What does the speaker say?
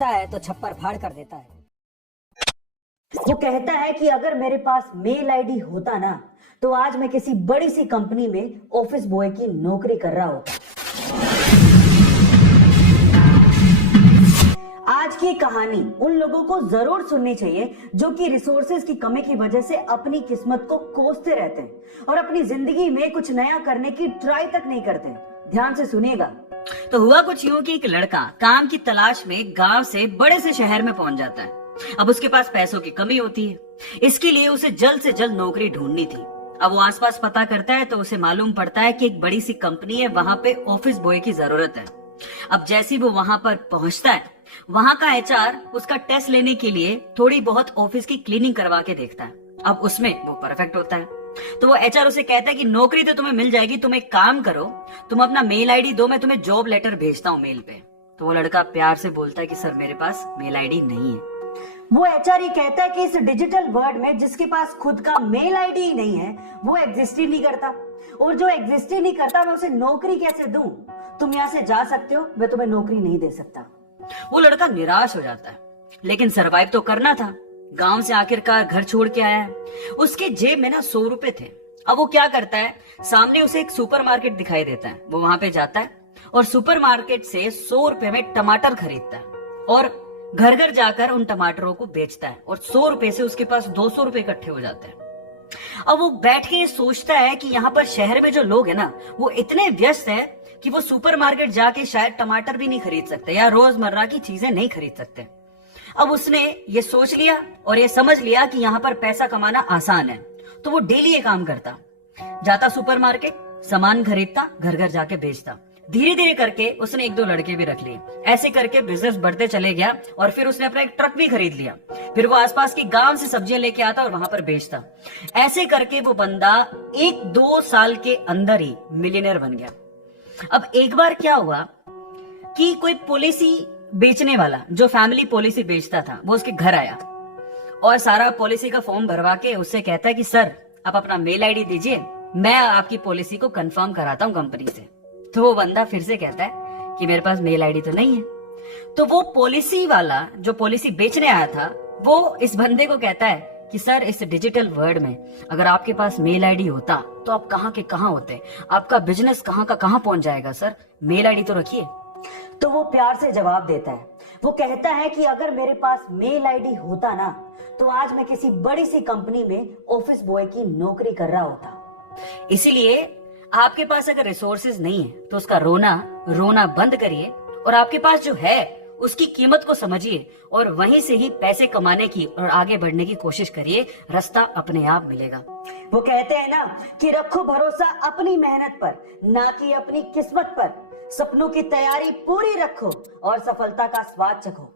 है तो छप्पर फाड़ कर देता है। वो कहता है कि अगर मेरे पास मेल आईडी होता ना तो आज मैं किसी बड़ी सी कंपनी में ऑफिस बॉय की नौकरी कर रहा होता। आज की कहानी उन लोगों को जरूर सुननी चाहिए जो कि रिसोर्सेज की कमी की वजह से अपनी किस्मत को कोसते रहते हैं और अपनी जिंदगी में कुछ नया करने की ट्राई तक नहीं करते। ध्यान से सुनिएगा। तो हुआ कुछ यूं कि एक लड़का काम की तलाश में गांव से बड़े से शहर में पहुंच जाता है। अब उसके पास पैसों की कमी होती है, इसके लिए उसे जल्द से जल्द नौकरी ढूंढनी थी। अब वो आसपास पता करता है तो उसे मालूम पड़ता है कि एक बड़ी सी कंपनी है, वहां पे ऑफिस बॉय की जरूरत है। अब जैसे ही वो वहां पर पहुंचता है, वहां का एचआर उसका टेस्ट लेने के लिए थोड़ी बहुत ऑफिस की क्लीनिंग करवा के देखता है। अब उसमें वो परफेक्ट होता है तो वो एचआर उसे कहता है कि नौकरी तो तुम्हें मिल जाएगी, तुम एक काम करो, तुम अपना मेल आईडी दो, मैं तुम्हें जॉब लेटर भेजता हूँ मेल पे। तो वो लड़का प्यार से बोलता है कि सर मेरे पास मेल आईडी नहीं है। वो एचआर ही कहता है कि इस डिजिटल वर्ल्ड में जिसके पास खुद का मेल आईडी ही नहीं है वो एग्जिस्ट ही नहीं करता, और जो एग्जिस्ट ही नहीं करता मैं उसे नौकरी कैसे दूं? तुम यहाँ से जा सकते हो, मैं तुम्हें नौकरी नहीं दे सकता। वो लड़का निराश हो जाता है, लेकिन सरवाइव तो करना था। गांव से आखिरकार घर छोड़ के आया है, उसके जेब में ना 100 रुपए थे। अब वो क्या करता है, सामने उसे एक सुपरमार्केट दिखाई देता है, वो वहां पे जाता है और सुपरमार्केट से 100 रुपए में टमाटर खरीदता है और घर घर जाकर उन टमाटरों को बेचता है और 100 रुपए से उसके पास 200 रुपए इकट्ठे हो जाते हैं। अब वो बैठ के सोचता है कि यहाँ पर शहर में जो लोग है ना वो इतने व्यस्त है कि वो सुपरमार्केट जाके शायद टमाटर भी नहीं खरीद सकते या रोजमर्रा की चीजें नहीं खरीद सकते। अब उसने ये सोच लिया और ये समझ लिया कि यहाँ पर पैसा कमाना आसान है, तो वो डेली ये काम करता, जाता सुपरमार्केट, सामान खरीदता, घर घर जाके बेचता। धीरे धीरे करके उसने 1-2 लड़के भी रख लिए। ऐसे करके बिजनेस बढ़ते चले गया और फिर उसने अपना एक ट्रक भी खरीद लिया। फिर वो आसपास की गांव से सब्जियां लेके आता और वहां पर बेचता। ऐसे करके वो बंदा 1-2 साल के अंदर ही मिलियनर बन गया। अब एक बार क्या हुआ कि कोई पॉलिसी बेचने वाला जो फैमिली पॉलिसी बेचता था वो उसके घर आया और सारा पॉलिसी का फॉर्म भरवा के उससे कहता है कि सर आप अपना मेल आईडी दीजिए, मैं आपकी पॉलिसी को कंफर्म कराता हूं कंपनी से। तो वो बंदा फिर से कहता है कि मेरे पास मेल आईडी तो नहीं है। तो वो पॉलिसी वाला जो पॉलिसी बेचने आया था वो इस बंदे को कहता है कि सर इस डिजिटल वर्ल्ड में अगर आपके पास मेल आईडी होता तो आप कहाँ के कहाँ होते, आपका बिजनेस कहाँ का कहाँ पहुंच जाएगा, सर मेल आईडी तो रखिए। तो वो प्यार से जवाब देता है, वो कहता है कि अगर मेरे पास मेल आईडी होता ना तो आज मैं किसी बड़ी सी कंपनी में ऑफिस बॉय की नौकरी कर रहा होता। इसीलिए आपके पास अगर रिसोर्सेज नहीं है तो उसका रोना बंद करिए और आपके पास जो है उसकी कीमत को समझिए और वहीं से ही पैसे कमाने की और आगे बढ़ने की कोशिश करिए, रास्ता अपने आप मिलेगा। वो कहते हैं ना कि रखो भरोसा अपनी मेहनत पर, ना कि अपनी किस्मत पर। सपनों की तैयारी पूरी रखो और सफलता का स्वाद चखो।